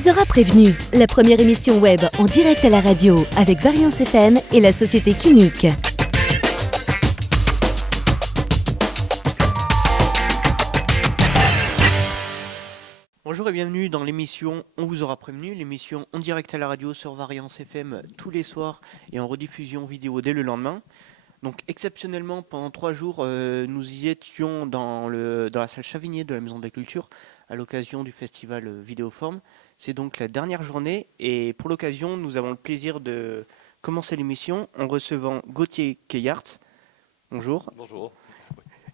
vous aura prévenu, la première émission web en direct à la radio avec Variance FM et la société Kinic. Bonjour et bienvenue dans l'émission On vous aura prévenu, l'émission en direct à la radio sur Variance FM tous les soirs et en rediffusion vidéo dès le lendemain. Donc exceptionnellement, pendant 3 jours, nous y étions dans la salle Chavigné de la Maison de la Culture à l'occasion du festival Vidéoforme. C'est donc la dernière journée et pour l'occasion, nous avons le plaisir de commencer l'émission en recevant Gauthier Keyart. Bonjour. Bonjour.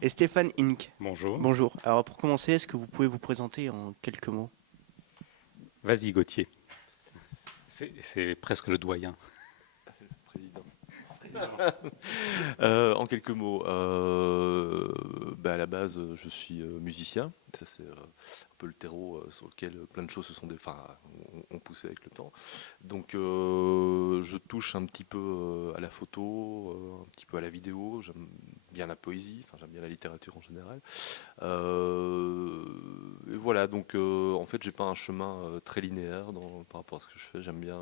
Et Stéphane Inck. Bonjour. Bonjour. Alors pour commencer, est-ce que vous pouvez vous présenter en quelques mots ? Vas-y Gauthier. C'est presque le doyen. En quelques mots, à la base, je suis musicien. Ça, c'est un peu le terreau sur lequel plein de choses ont poussé avec le temps. Donc, je touche un petit peu à la photo, un petit peu à la vidéo. J'aime bien la poésie, j'aime bien la littérature en général. Et voilà, donc en fait, j'ai pas un chemin très linéaire par rapport à ce que je fais. J'aime bien,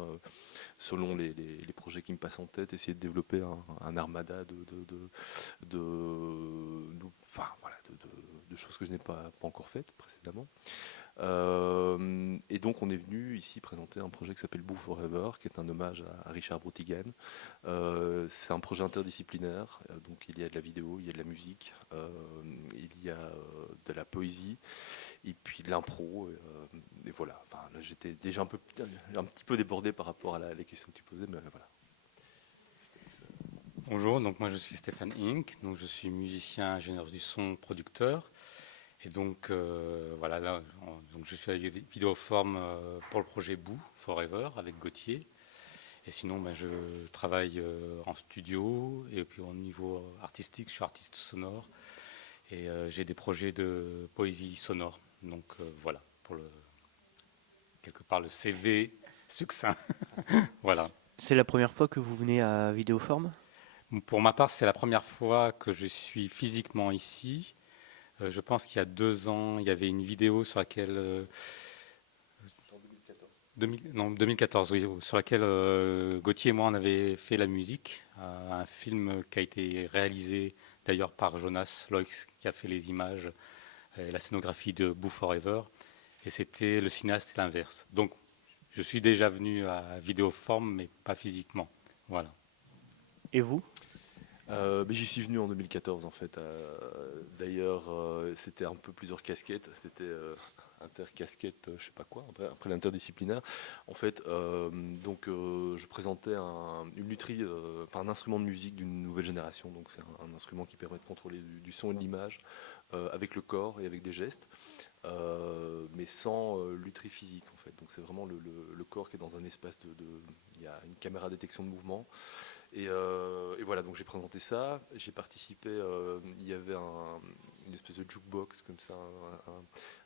selon les projets qui me passent en tête, essayer de développer un armada de choses que je n'ai pas encore faites précédemment. Et donc on est venu ici présenter un projet qui s'appelle Boo Forever, qui est un hommage à Richard Brautigan. C'est un projet interdisciplinaire, donc il y a de la vidéo, il y a de la musique, il y a de la poésie, et puis de l'impro, et voilà. Là, j'étais déjà un petit peu débordé par rapport à les questions que tu posais, mais voilà. Bonjour, donc moi je suis Stéphane Inck, donc je suis musicien, ingénieur du son, producteur. Et donc voilà, donc je suis à Vidéoforme pour le projet Boo Forever avec Gauthier. Et sinon je travaille en studio et puis au niveau artistique, je suis artiste sonore et j'ai des projets de poésie sonore. Donc voilà, pour quelque part le CV succinct. Voilà. C'est la première fois que vous venez à Vidéoforme ? Pour ma part, c'est la première fois que je suis physiquement ici. Je pense qu'il y a 2 ans, il y avait une vidéo sur laquelle... 2014, oui, sur laquelle Gauthier et moi on avait fait la musique. Un film qui a été réalisé d'ailleurs par Jonas Loix, qui a fait les images et la scénographie de Boo Forever. Et c'était le cinéaste l'inverse. Donc, je suis déjà venu à Vidéoforme, mais pas physiquement. Voilà. Et vous ? J'y suis venu en 2014 en fait. D'ailleurs, c'était un peu plusieurs casquettes. C'était intercasquette, je sais pas quoi. Après l'interdisciplinaire, en fait, je présentais une lutherie, un instrument de musique d'une nouvelle génération. Donc c'est un instrument qui permet de contrôler du son et de l'image avec le corps et avec des gestes, mais sans lutherie physique en fait. Donc c'est vraiment le corps qui est dans un espace il y a une caméra détection de mouvement. Et voilà, donc j'ai présenté ça, j'ai participé, il y avait une espèce de jukebox comme ça,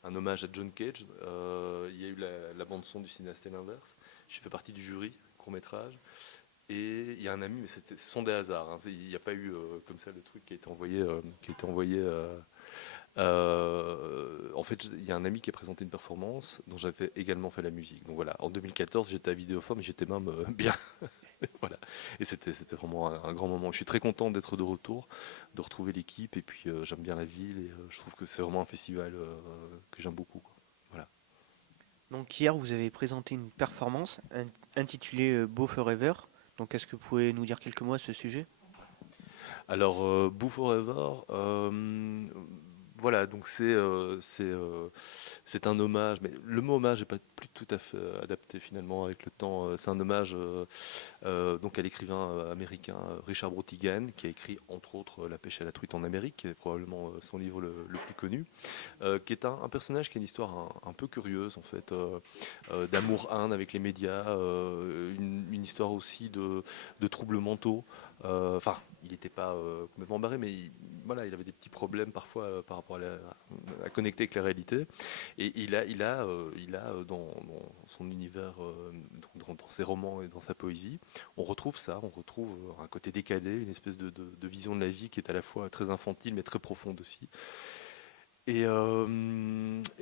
un hommage à John Cage, il y a eu la bande son du cinéaste et l'inverse, j'ai fait partie du jury, court-métrage, et il y a un ami, mais ce sont des hasards, il n'y a pas eu comme ça le truc qui a été envoyé, en fait, il y a un ami qui a présenté une performance dont j'avais également fait la musique. Donc voilà, en 2014, j'étais à Vidéoforme et j'étais même bien. Voilà. Et c'était vraiment un grand moment. Je suis très content d'être de retour, de retrouver l'équipe. Et puis j'aime bien la ville et je trouve que c'est vraiment un festival que j'aime beaucoup, quoi. Voilà. Donc hier, vous avez présenté une performance intitulée Boo Forever. Donc est-ce que vous pouvez nous dire quelques mots à ce sujet ? Alors, Boo Forever, voilà, donc c'est un hommage, mais le mot hommage n'est pas plus tout à fait adapté finalement avec le temps. C'est un hommage donc à l'écrivain américain Richard Brautigan, qui a écrit entre autres La pêche à la truite en Amérique, qui est probablement son livre le plus connu, qui est un personnage qui a une histoire un peu curieuse en fait, d'amour-haine avec les médias, une histoire aussi de troubles mentaux. Il n'était pas complètement barré, mais il avait des petits problèmes parfois par rapport à connecter avec la réalité. Et il a dans son univers, dans ses romans et dans sa poésie, on retrouve ça, on retrouve un côté décalé, une espèce de vision de la vie qui est à la fois très infantile mais très profonde aussi. Et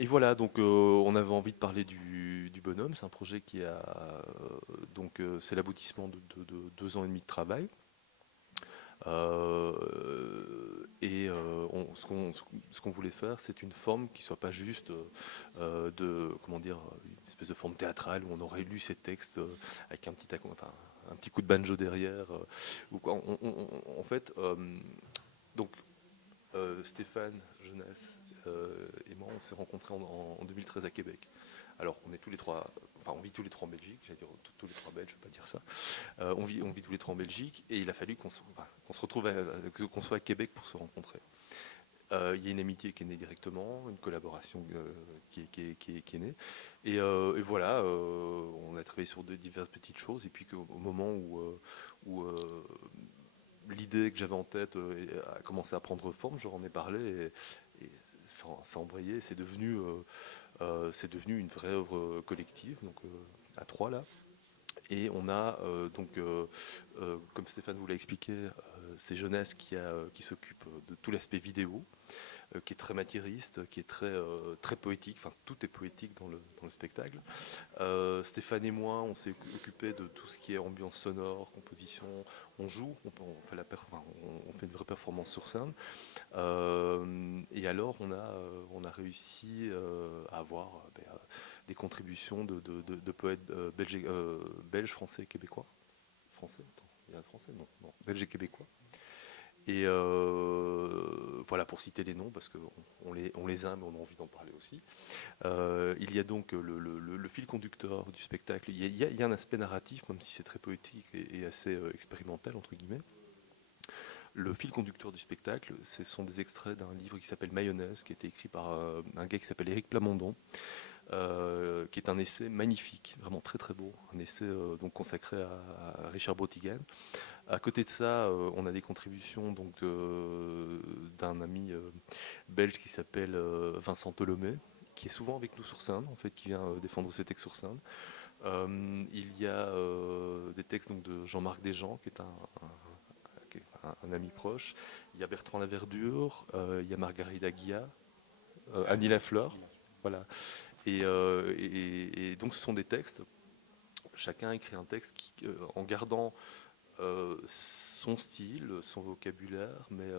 voilà, donc on avait envie de parler du Bonhomme. C'est un projet qui a donc c'est l'aboutissement de 2 ans et demi de travail. Ce qu'on voulait faire, c'est une forme qui soit pas juste comment dire, une espèce de forme théâtrale où on aurait lu ces textes avec un petit coup de banjo derrière. Ou quoi. En fait, donc Stéphane Jeunesse et moi, on s'est rencontrés en 2013 à Québec. Alors, on est tous les trois, enfin, on vit tous les trois en Belgique, j'allais dire tous les trois belges, je ne veux pas dire ça. On vit tous les trois en Belgique, et il a fallu qu'on se retrouve, qu'on soit à Québec pour se rencontrer. Il y a une amitié qui est née directement, une collaboration qui est née. Et voilà, on a travaillé sur diverses petites choses, et puis au moment où l'idée que j'avais en tête a commencé à prendre forme, je leur en ai parlé, et ça a embrayé, c'est devenu une vraie œuvre collective, donc à 3 là. Et on a comme Stéphane vous l'a expliqué, c'est Jeunesse qui s'occupe de tout l'aspect vidéo, qui est très matiériste, qui est très poétique. Enfin, tout est poétique dans le spectacle. Stéphane et moi, on s'est occupé de tout ce qui est ambiance sonore, composition. On joue, on fait une vraie performance sur scène. Et alors, on a réussi à avoir des contributions de poètes belges, français, québécois. Français, attends, il y a un français, non, belges et québécois. Et voilà, pour citer les noms, parce qu'on les aime, mais on a envie d'en parler aussi. Il y a donc le fil conducteur du spectacle. Il y a un aspect narratif, même si c'est très poétique et assez expérimental, entre guillemets. Le fil conducteur du spectacle, ce sont des extraits d'un livre qui s'appelle Mayonnaise, qui a été écrit par un gars qui s'appelle Éric Plamondon, qui est un essai magnifique, vraiment très très beau, un essai donc consacré à Richard Brotigan. À côté de ça, on a des contributions donc d'un ami belge qui s'appelle Vincent Tholomé, qui est souvent avec nous sur scène, en fait, qui vient défendre ses textes sur scène. Il y a des textes donc, de Jean-Marc Desjans, qui est un ami proche. Il y a Bertrand Laverdure, il y a Margarida Guilla, Annie Lafleur, voilà. Et donc ce sont des textes. Chacun écrit un texte en gardant son style, son vocabulaire, mais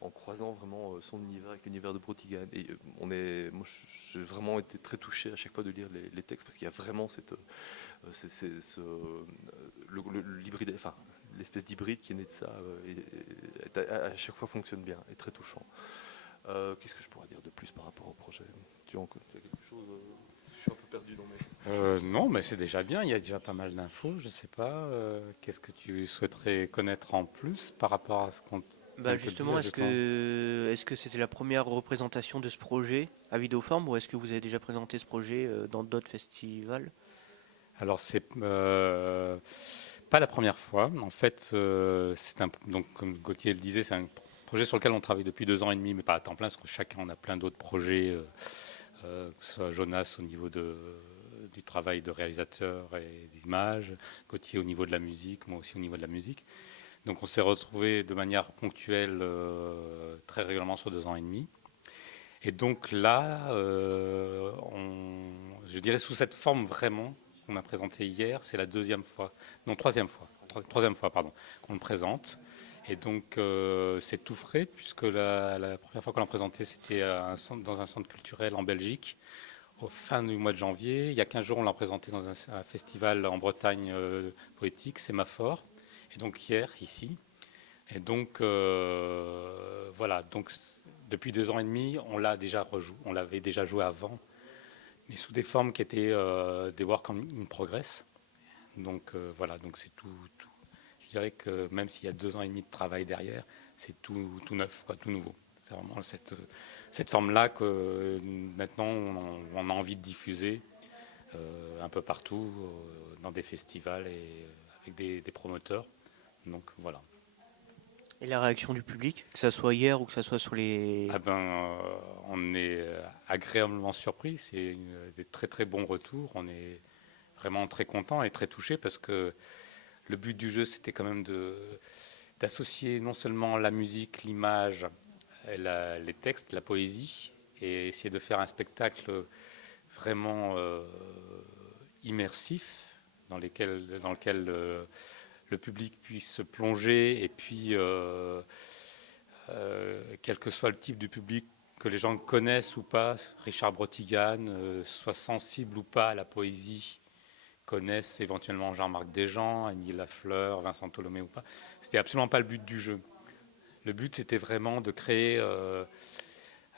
en croisant vraiment son univers avec l'univers de Brotigan. Et moi, j'ai vraiment été très touché à chaque fois de lire les textes, parce qu'il y a vraiment l'hybride, enfin, l'espèce d'hybride qui est né de ça, et à chaque fois fonctionne bien, et très touchant. Qu'est-ce que je pourrais dire de plus par rapport au projet? Tu as quelque chose? Je suis un peu perdu dans mes... Non, mais c'est déjà bien, il y a déjà pas mal d'infos, je ne sais pas. Qu'est-ce que tu souhaiterais connaître en plus par rapport à ce qu'on Justement, est-ce que c'était la première représentation de ce projet à Vidéoforme, ou est-ce que vous avez déjà présenté ce projet dans d'autres festivals? Alors, c'est pas la première fois. En fait, donc, comme Gauthier le disait, c'est un projet sur lequel on travaille depuis 2 ans et demi, mais pas à temps plein, parce que chacun on a plein d'autres projets, que ce soit Jonas au niveau du travail de réalisateur et d'image, Gauthier au niveau de la musique, moi aussi au niveau de la musique. Donc on s'est retrouvés de manière ponctuelle très régulièrement sur 2 ans et demi. Et donc là, je dirais sous cette forme vraiment qu'on a présentée hier, c'est la troisième fois qu'on le présente. Et donc c'est tout frais, puisque la première fois qu'on l'a présenté, c'était dans un centre culturel en Belgique, au fin du mois de janvier. Il y a 15 jours, on l'a présenté dans un festival en Bretagne poétique, Sémaphore. Et donc hier, ici. Et donc voilà, donc depuis 2 ans et demi, on l'avait déjà joué avant, mais sous des formes qui étaient des work in progress. Donc voilà, donc c'est tout. Je dirais que même s'il y a 2 ans et demi de travail derrière, c'est tout neuf, quoi, tout nouveau. C'est vraiment cette forme-là que maintenant on a envie de diffuser un peu partout, dans des festivals et avec des promoteurs. Donc voilà. Et la réaction du public, que ça soit hier ou que ça soit sur les... On est agréablement surpris. C'est des très très bons retours. On est vraiment très content et très touché, parce que le but du jeu, c'était quand même d'associer non seulement la musique, l'image, les textes, la poésie, et essayer de faire un spectacle vraiment immersif dans lequel le public puisse se plonger et puis, quel que soit le type de public, que les gens connaissent ou pas, Richard Brotigan, soit sensible ou pas à la poésie, connaissent éventuellement Jean-Marc Desjans, Annie Lafleur, Vincent Tholomé ou pas. C'était absolument pas le but du jeu. Le but, c'était vraiment de créer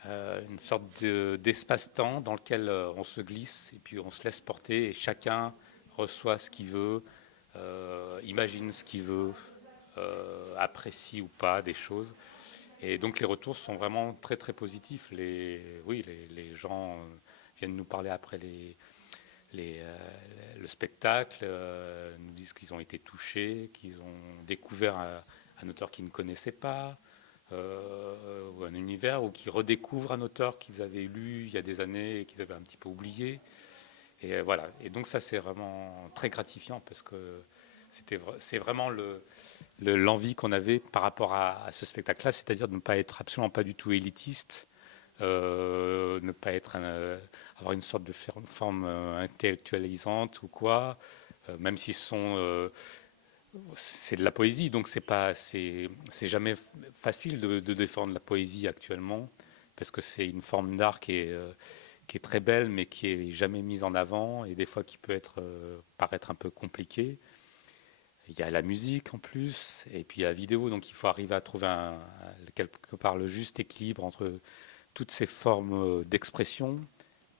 une sorte d'espace-temps dans lequel on se glisse et puis on se laisse porter et chacun reçoit ce qu'il veut, imagine ce qu'il veut, apprécie ou pas des choses. Et donc les retours sont vraiment très très positifs. Les gens viennent nous parler après le spectacle, nous disent qu'ils ont été touchés, qu'ils ont découvert un auteur qu'ils ne connaissaient pas, ou un univers, ou qui redécouvrent un auteur qu'ils avaient lu il y a des années et qu'ils avaient un petit peu oublié. Et voilà. Et donc ça, c'est vraiment très gratifiant parce que c'est vraiment l'envie qu'on avait par rapport à ce spectacle-là, c'est-à-dire de ne pas être absolument pas du tout élitiste, ne pas être avoir une sorte de forme intellectualisante ou quoi, même si c'est de la poésie, donc c'est jamais facile de défendre la poésie actuellement, parce que c'est une forme d'art qui est très belle, mais qui est jamais mise en avant, et des fois qui peut paraître un peu compliquée. Il y a la musique en plus, et puis il y a la vidéo, donc il faut arriver à trouver quelque part le juste équilibre entre toutes ces formes d'expression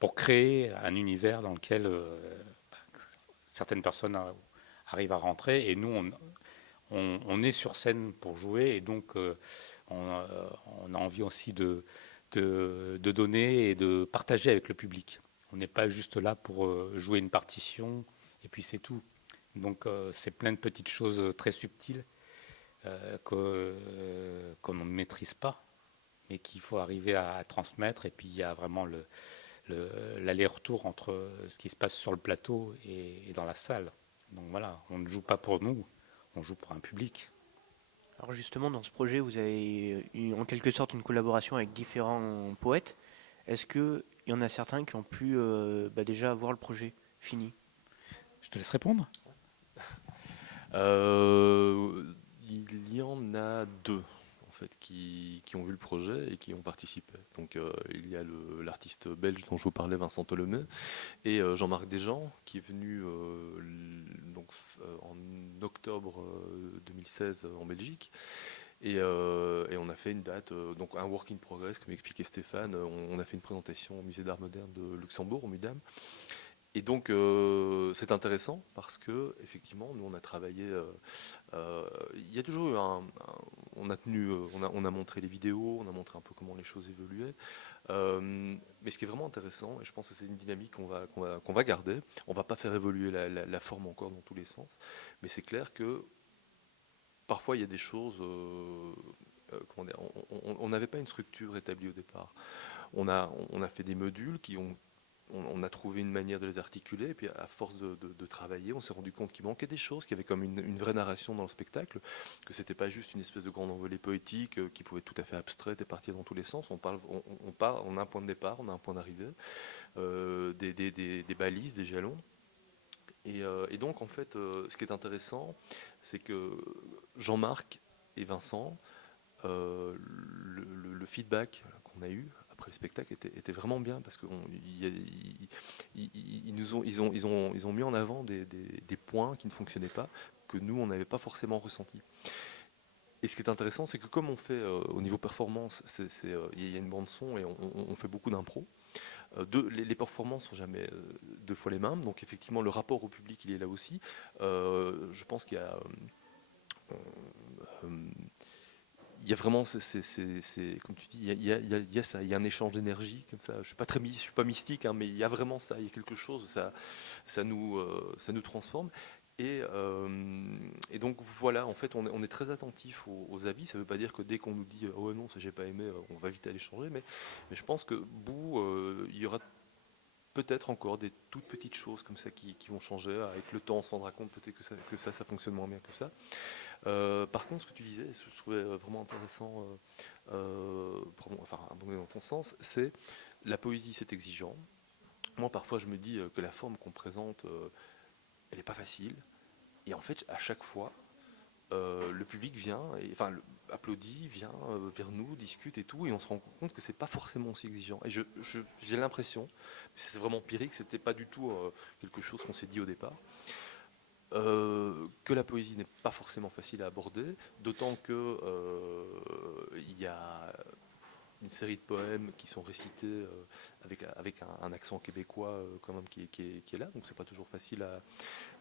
pour créer un univers dans lequel certaines personnes arrivent à rentrer, et nous on est sur scène pour jouer, et donc on a envie aussi de donner et de partager avec le public. On n'est pas juste là pour jouer une partition et puis c'est tout. Donc c'est plein de petites choses très subtiles qu'on ne maîtrise pas, mais qu'il faut arriver à transmettre. Et puis il y a vraiment l'aller-retour entre ce qui se passe sur le plateau et dans la salle. Donc voilà, on ne joue pas pour nous, on joue pour un public. Alors justement, dans ce projet, vous avez eu en quelque sorte une collaboration avec différents poètes. Est-ce qu'il y en a certains qui ont pu déjà voir le projet fini? Je te laisse répondre. Il y en a deux en fait qui ont vu le projet et qui ont participé. Donc il y a l'artiste belge dont je vous parlais, Vincent Tholomé, et Jean-Marc Desjans qui est venu en octobre 2016 en Belgique. Et on a fait une date, donc un work in progress, comme expliquait Stéphane. On a fait une présentation au Musée d'Art Moderne de Luxembourg, au MUDAM. Et donc c'est intéressant parce que effectivement nous on a travaillé. Il y a toujours eu on a montré les vidéos, on a montré un peu comment les choses évoluaient. Mais ce qui est vraiment intéressant, et je pense que c'est une dynamique qu'on va garder. On va pas faire évoluer la forme encore dans tous les sens, mais c'est clair que parfois il y a des choses. Comment dire, on n'avait pas une structure établie au départ. On a fait des modules on a trouvé une manière de les articuler, et puis à force de travailler, on s'est rendu compte qu'il manquait des choses, qu'il y avait comme une vraie narration dans le spectacle, que c'était pas juste une espèce de grande envolée poétique qui pouvait être tout à fait abstraite et partir dans tous les sens. On a un point de départ, on a un point d'arrivée, des balises, des jalons. Et donc en fait, ce qui est intéressant, c'est que Jean-Marc et Vincent, le feedback qu'on a eu après le spectacle était vraiment bien parce qu'ils ont mis en avant des points qui ne fonctionnaient pas, que nous on n'avait pas forcément ressenti. Et ce qui est intéressant, c'est que comme on fait au niveau performance, il y a une bande son et on fait beaucoup d'impro. Les performances sont jamais deux fois les mêmes, donc effectivement le rapport au public il est là aussi. Je pense qu'il y a il y a vraiment, comme tu dis, il y a ça, il y a un échange d'énergie comme ça. Je suis pas mystique, hein, mais il y a vraiment ça, il y a quelque chose, ça nous transforme. Et donc voilà, en fait, on est très attentif aux avis. Ça ne veut pas dire que dès qu'on nous dit oh non, ça j'ai pas aimé, on va vite aller changer. Mais je pense que il y aura peut-être encore des toutes petites choses comme ça qui vont changer. Avec le temps, on se rendra compte peut-être que ça fonctionne moins bien que ça. Par contre, ce que tu disais, je trouvais vraiment intéressant, dans ton sens, c'est la poésie, c'est exigeant. moi, parfois, je me dis que la forme qu'on présente, elle n'est pas facile. Et en fait, à chaque fois, le public vient, applaudit, vient vers nous, discute et tout, et on se rend compte que c'est pas forcément aussi exigeant. Et j'ai l'impression, c'est vraiment empirique, c'était pas du tout quelque chose qu'on s'est dit au départ, que la poésie n'est pas forcément facile à aborder, d'autant que il y a une série de poèmes qui sont récités avec un accent québécois quand même qui est là, donc c'est pas toujours facile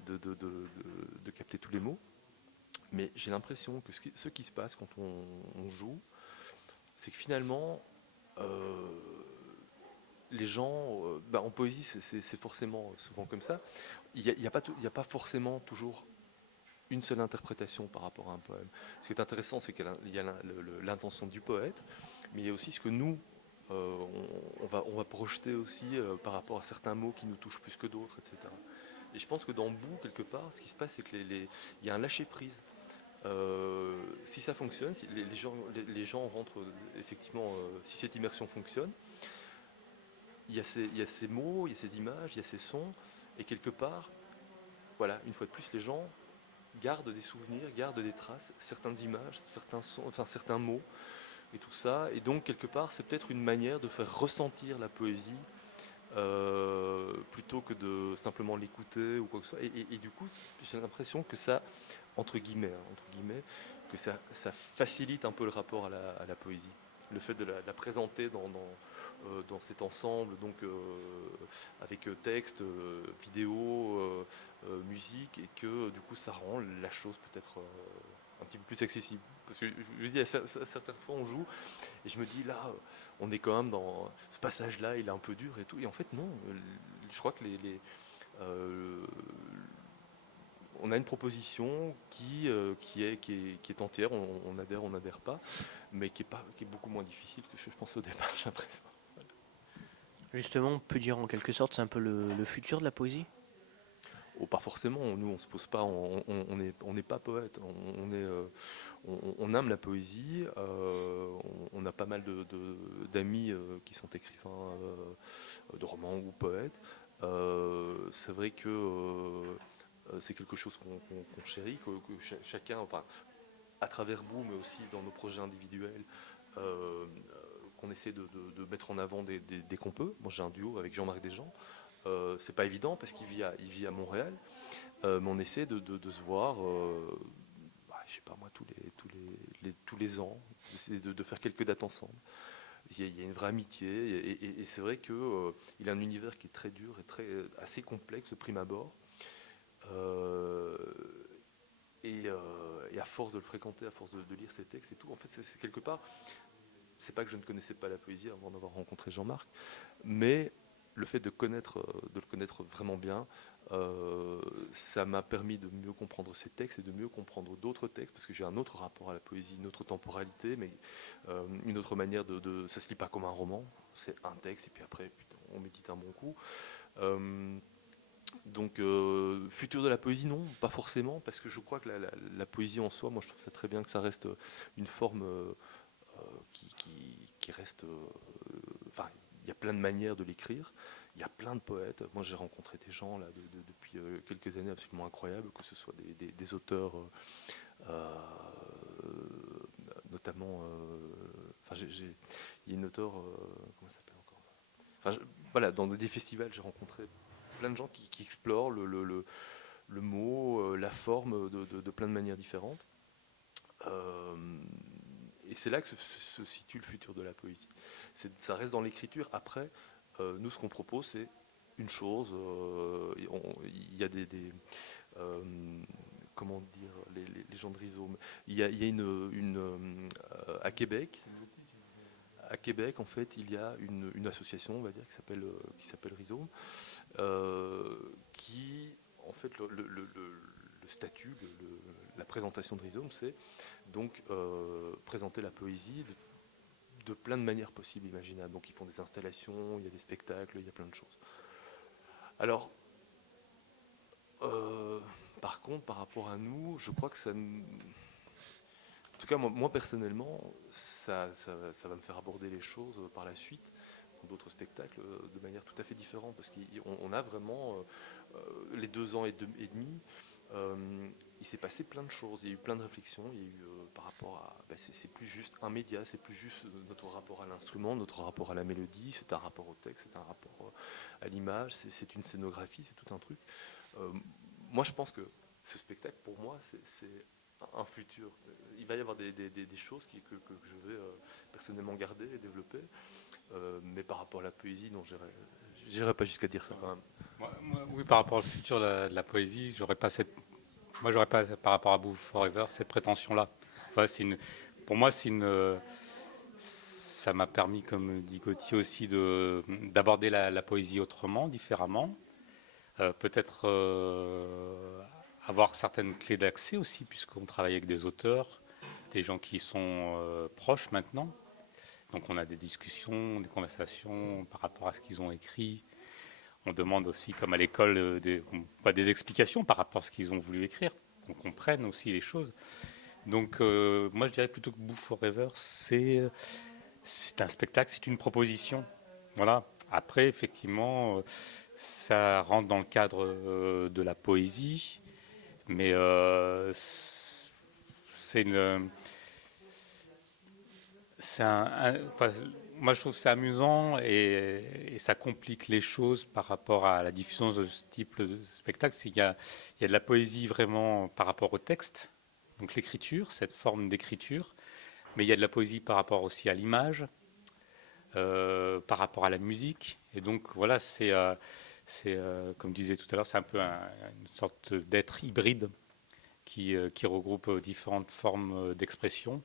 de capter tous les mots. Mais j'ai l'impression que ce qui se passe quand on joue, c'est que finalement, les gens, en poésie, c'est forcément souvent comme ça. Il n'y a pas forcément toujours une seule interprétation par rapport à un poème. Ce qui est intéressant, c'est qu'il y a l'intention du poète, mais il y a aussi ce que nous, on va projeter aussi par rapport à certains mots qui nous touchent plus que d'autres, etc. Et je pense que dans Bout, quelque part, ce qui se passe, c'est qu'il y a un lâcher-prise. Si ça fonctionne, si les gens rentrent effectivement, si cette immersion fonctionne, il y a ces mots, il y a ces images, il y a ces sons, et quelque part, voilà, une fois de plus, les gens gardent des souvenirs, gardent des traces, certaines images, certains sons, enfin certains mots, et tout ça, et donc quelque part, c'est peut-être une manière de faire ressentir la poésie plutôt que de simplement l'écouter ou quoi que ce soit. Et du coup, j'ai l'impression que ça, entre guillemets, que ça facilite un peu le rapport à la poésie. Le fait de la présenter dans cet ensemble, donc avec texte, vidéo, musique, et que du coup ça rend la chose peut-être un petit peu plus accessible. Parce que je me dis, à certaines fois on joue, et je me dis là, on est quand même dans ce passage-là, il est un peu dur et tout. Et en fait non, je crois que on a une proposition qui est entière, on adhère, on n'adhère pas, mais qui est beaucoup moins difficile que je pense au départ, j'ai l'impression. Justement, on peut dire en quelque sorte, c'est un peu le futur de la poésie. Oh, pas forcément, nous on se pose pas, on n'est pas poète, on aime la poésie, on a pas mal d'amis qui sont écrivains de romans ou poètes. C'est vrai que c'est quelque chose qu'on chérit, que chacun, enfin, à travers Bout, mais aussi dans nos projets individuels, qu'on essaie de mettre en avant dès qu'on peut. Moi j'ai un duo avec Jean-Marc Desjans. C'est pas évident parce qu'il vit à Montréal, mais on essaie de se voir, je sais pas moi, tous les ans, essayer de faire quelques dates ensemble. Il y a une vraie amitié, et c'est vrai qu'il a un univers qui est très dur et assez complexe de prime abord. Et à force de le fréquenter, à force de lire ses textes et tout, en fait, c'est quelque part, c'est pas que je ne connaissais pas la poésie avant d'avoir rencontré Jean-Marc, mais le fait de le connaître vraiment bien, ça m'a permis de mieux comprendre ses textes et de mieux comprendre d'autres textes, parce que j'ai un autre rapport à la poésie, une autre temporalité, mais une autre manière ça se lit pas comme un roman, c'est un texte et puis après on médite un bon coup. Donc, futur de la poésie, non, pas forcément, parce que je crois que la poésie en soi, moi je trouve ça très bien que ça reste une forme qui reste. Enfin, il y a plein de manières de l'écrire, il y a plein de poètes. Moi j'ai rencontré des gens là, depuis quelques années absolument incroyables, que ce soit des auteurs, notamment. Il y a une auteure, comment elle s'appelle encore, voilà, dans des festivals, j'ai rencontré plein de gens qui explorent le mot, la forme de plein de manières différentes. Et c'est là que se situe le futur de la poésie. Ça reste dans l'écriture. Après, nous, ce qu'on propose, c'est une chose. Il y a comment dire, les gens de Rhizome. Il y a à Québec. À Québec, en fait, il y a une association, on va dire, qui s'appelle Rhizome, qui, en fait, le statut, la présentation de Rhizome, c'est donc présenter la poésie de plein de manières possibles, imaginables. Donc ils font des installations, il y a des spectacles, il y a plein de choses. Alors, par contre, par rapport à nous, je crois que ça... En tout cas, moi personnellement, ça va me faire aborder les choses par la suite d'autres spectacles de manière tout à fait différente, parce qu'on a vraiment les 2 ans et demi. Il s'est passé plein de choses, il y a eu plein de réflexions, il y a eu par rapport à... c'est plus juste un média, c'est plus juste notre rapport à l'instrument, notre rapport à la mélodie, c'est un rapport au texte, c'est un rapport à l'image, c'est une scénographie, c'est tout un truc. Moi je pense que ce spectacle pour moi c'est un futur. Il va y avoir des choses que je vais personnellement garder et développer, mais par rapport à la poésie, non, j'irai pas jusqu'à dire ça quand même. Oui, par rapport au futur de la poésie, j'aurais pas par rapport à Boo Forever cette prétention-là. Ouais, pour moi, ça m'a permis, comme dit Gauthier aussi, d'aborder la poésie autrement, différemment. Peut-être avoir certaines clés d'accès aussi, puisqu'on travaille avec des auteurs, des gens qui sont proches maintenant. Donc on a des discussions, des conversations par rapport à ce qu'ils ont écrit. On demande aussi, comme à l'école, des explications par rapport à ce qu'ils ont voulu écrire, qu'on comprenne aussi les choses. Donc moi je dirais plutôt que Boo Forever, c'est un spectacle, c'est une proposition. Voilà. Après, effectivement, ça rentre dans le cadre de la poésie, mais moi, je trouve que c'est amusant et ça complique les choses par rapport à la diffusion de ce type de spectacle. Il y a de la poésie vraiment par rapport au texte, donc l'écriture, cette forme d'écriture, mais il y a de la poésie par rapport aussi à l'image, par rapport à la musique. Et donc, voilà, comme je disais tout à l'heure, c'est un peu une sorte d'être hybride qui regroupe différentes formes d'expression.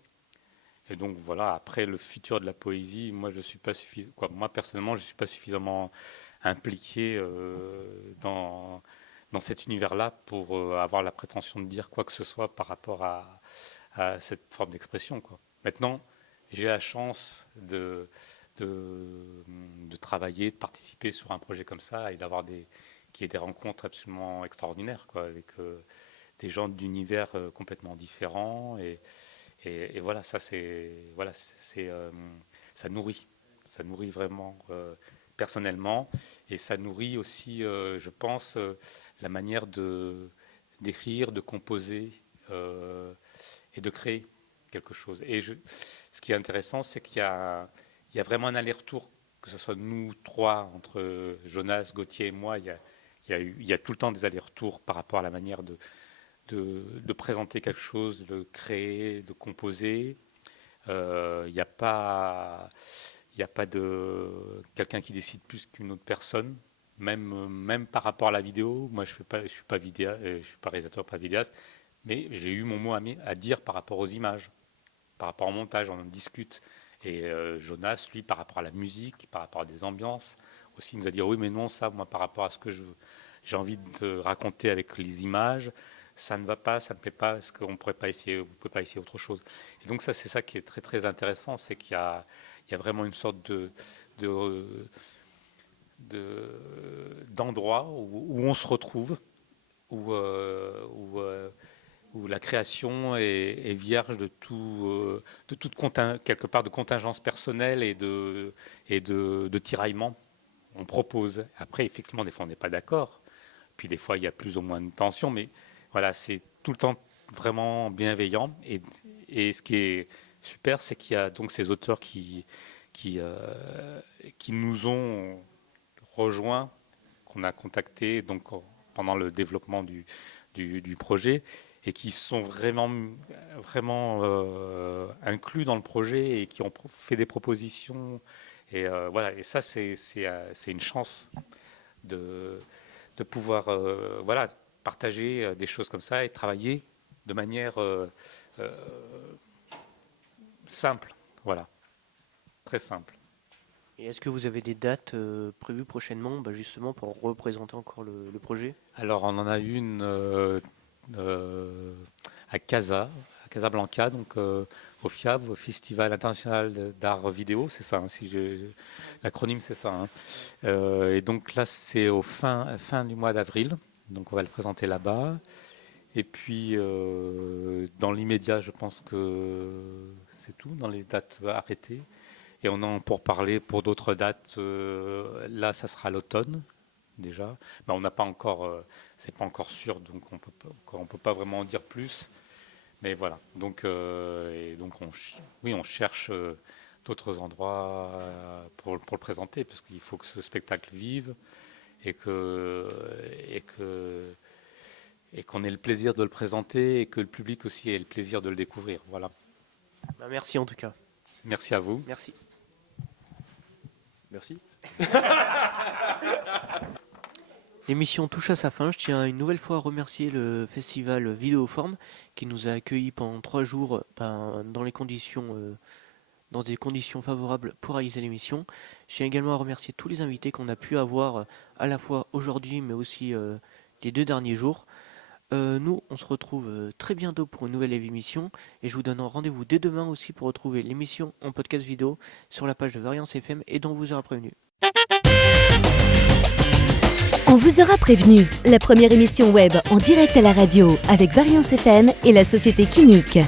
Et donc voilà, après le futur de la poésie, moi personnellement, je suis pas suffisamment impliqué dans cet univers-là pour avoir la prétention de dire quoi que ce soit par rapport à cette forme d'expression, quoi. Maintenant, j'ai la chance de travailler, de participer sur un projet comme ça et qu'il y ait des rencontres absolument extraordinaires, quoi, avec des gens d'univers complètement différents et voilà, ça nourrit vraiment personnellement, et ça nourrit aussi, je pense, la manière d'écrire, de composer et de créer quelque chose. Et ce qui est intéressant, c'est qu'il y a vraiment un aller-retour, que ce soit nous trois, entre Jonas, Gauthier et moi, il y a tout le temps des allers-retours par rapport à la manière de présenter quelque chose, de créer, de composer. Il n'y a pas de quelqu'un qui décide plus qu'une autre personne, même par rapport à la vidéo. Moi, je suis pas réalisateur, pas vidéaste, mais j'ai eu mon mot à dire par rapport aux images, par rapport au montage, on en discute. Et Jonas, lui, par rapport à la musique, par rapport à des ambiances, aussi nous a dit oui, mais non, ça, moi, par rapport à ce que j'ai envie de raconter avec les images, ça ne va pas, ça ne me plaît pas, est-ce qu'on pourrait pas essayer, vous pouvez pas essayer autre chose. Et donc ça, c'est ça qui est très très intéressant, c'est qu'il y a vraiment une sorte d'endroit où on se retrouve, où la création est vierge de toute quelque part de contingence personnelle et de tiraillement. On propose. Après, effectivement, des fois, on n'est pas d'accord. Puis des fois, il y a plus ou moins de tension, mais voilà, c'est tout le temps vraiment bienveillant. Et ce qui est super, c'est qu'il y a donc ces auteurs qui nous ont rejoints, qu'on a contactés donc pendant le développement du projet, et qui sont vraiment inclus dans le projet et qui ont fait des propositions. Et voilà, et ça, c'est une chance de pouvoir partager des choses comme ça et travailler de manière simple, voilà, très simple. Et est-ce que vous avez des dates prévues prochainement, justement pour représenter encore le projet? Alors on en a une à Casablanca, donc au FIAV, au Festival international d'art vidéo, c'est ça, hein, l'acronyme c'est ça. Hein. Et donc là c'est au fin du mois d'avril, donc on va le présenter là-bas. Et puis dans l'immédiat, je pense que c'est tout dans les dates arrêtées. Et on en pour parler pour d'autres dates. Là, ça sera l'automne déjà. Mais on n'a pas encore, c'est pas encore sûr, donc on peut pas vraiment en dire plus. Mais voilà. Donc, on cherche d'autres endroits pour le présenter, parce qu'il faut que ce spectacle vive et qu'on ait le plaisir de le présenter et que le public aussi ait le plaisir de le découvrir. Voilà. Merci en tout cas. Merci à vous. Merci. Merci. L'émission touche à sa fin. Je tiens une nouvelle fois à remercier le festival Vidéoforme qui nous a accueillis pendant 3 jours dans des conditions favorables pour réaliser l'émission. Je tiens également à remercier tous les invités qu'on a pu avoir à la fois aujourd'hui mais aussi les 2 derniers jours. Nous, on se retrouve très bientôt pour une nouvelle émission et je vous donne rendez-vous dès demain aussi pour retrouver l'émission en podcast vidéo sur la page de Variance FM et dont on vous aura prévenu. On vous aura prévenu, la première émission web en direct à la radio avec Variance FM et la société Kinic.